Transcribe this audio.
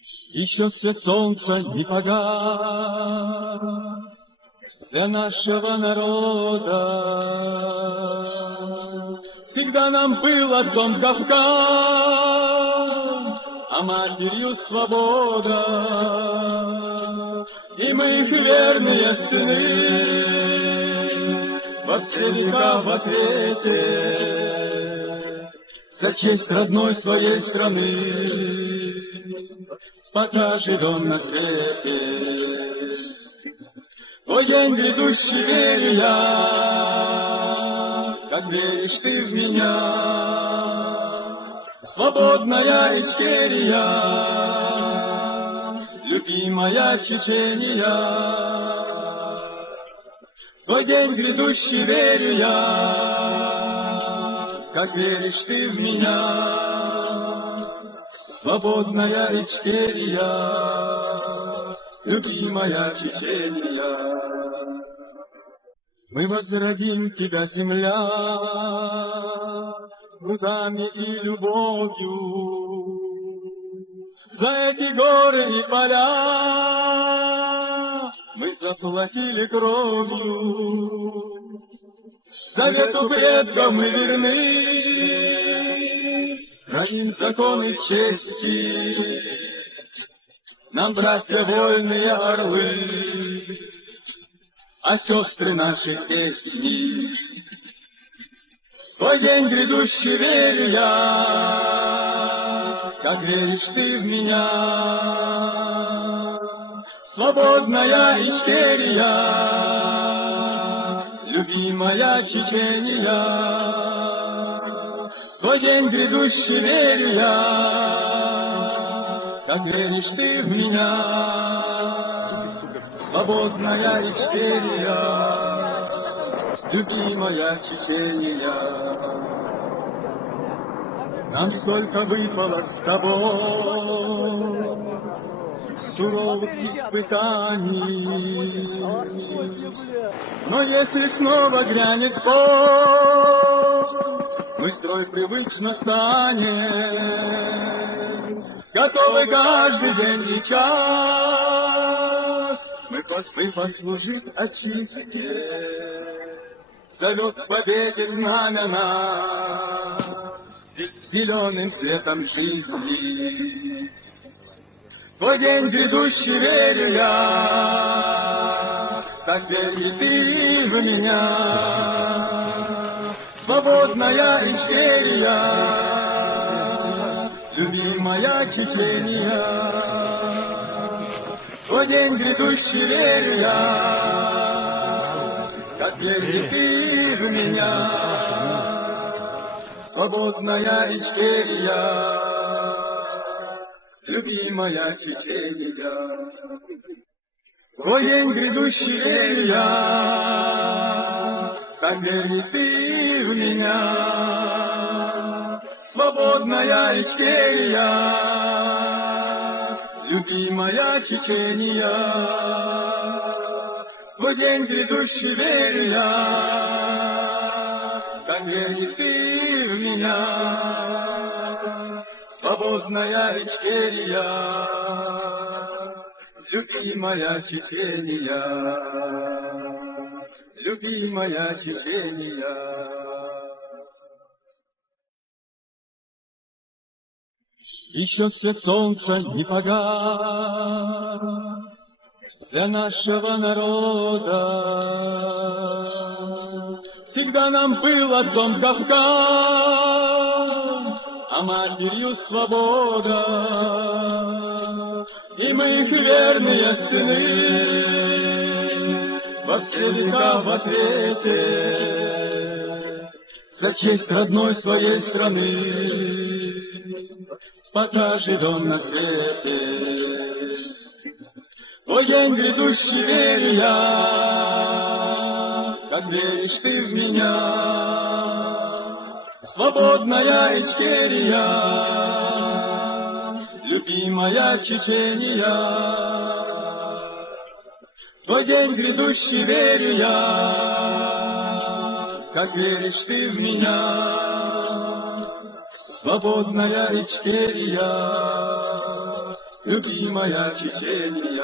Еще свет солнца не погас для нашего народа. Всегда нам был отцом Кавказ, а матерью свобода. И мы их верные сыны, во все века в ответе за честь родной своей страны. Пока живем на свете, твой день грядущий верю я, как веришь ты в меня. Свободная Ичкерия, любимая Чечения, твой день грядущий верю я, как веришь ты в меня. Свободная Ичкерия, любимая Чечения. Мы возродим тебя, земля, трудами и любовью. За эти горы и поля мы заплатили кровью. Завету предков мы верны, храним законы чести. Нам, братья, вольные орлы, а сестры наши песни. В твой день грядущий верю я, как веришь ты в меня. Свободная Ичкерия, любимая Чечения, в твой день грядущий верю я, как веришь ты в меня. Свободная Ичкерия, любимая Чечения. Нам столько выпало с тобой суровых испытаний, но если снова грянет пост, мы строй привычно станем, готовы каждый день и час. Мы послужить отчизне, зовет к победе знамя нас зеленым цветом жизни. В твой день грядущий верю я, так верь ты в меня. Свободная Ичкерия, любимая Чечения, в твой день грядущий верю я, как верь ты в меня. Свободная Ичкерия, любимая Чечения, в твой день грядущий верю я, как верь ты в меня. Свободная Ичкерия, любимая Чечения, в твой день грядущий верю я, как верь ты в меня. Свободная Ичкерия, любимая Чечения, любимая Чечения. Еще свет солнца не погас для нашего народа. Всегда нам был отцом Кавказ, а матерью свобода. И мы их верные сыны, во все века в ответе за честь родной своей страны. Пока живем на свете, твой день грядущий верю я, как веришь ты в меня. Свободная Ичкерия, любимая Чечения, в твой день грядущий верю я, как веришь ты в меня. Свободная Ичкерия, любимая Чечения.